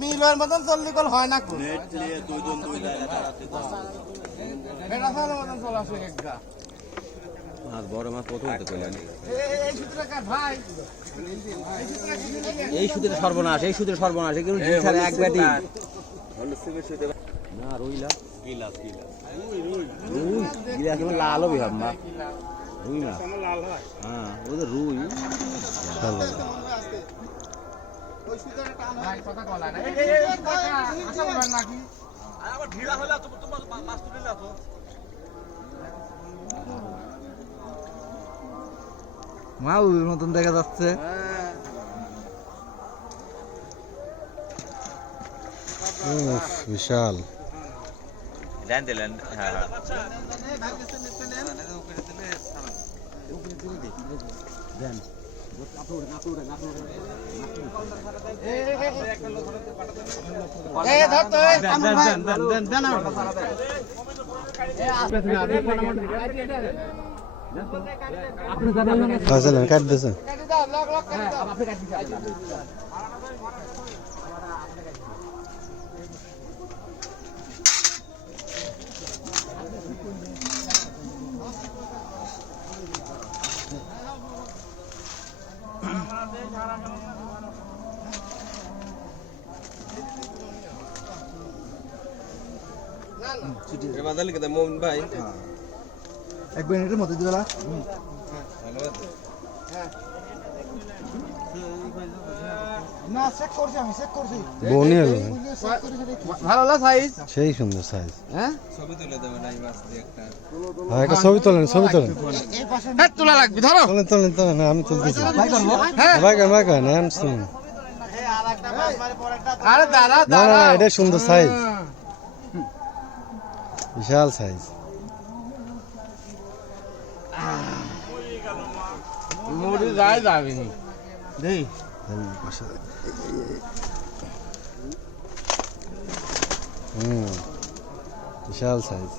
মিলের মতন চল্লি কল হয় না বড় মাছ প্রথম এই সুদের সর্বনাশ এই সুদের সর্বনাশ এগুলো এক ব্যাটি না রইলা লাল হবে হাম্মা রুই না হ্যাঁ ওদের রুই মাউর মতন দেখা যাচ্ছে বিশাল কাট দিয়েছে ভাই এক মিনিটের মধ্যে দিবে সেই সুন্দর সাইজ একটা ছবি তোলেন তোলা লাগবে ধরো তোলেন আমি তুলতেছি না এটা সুন্দর সাইজ বিশাল সাইজ বিশাল সাইজ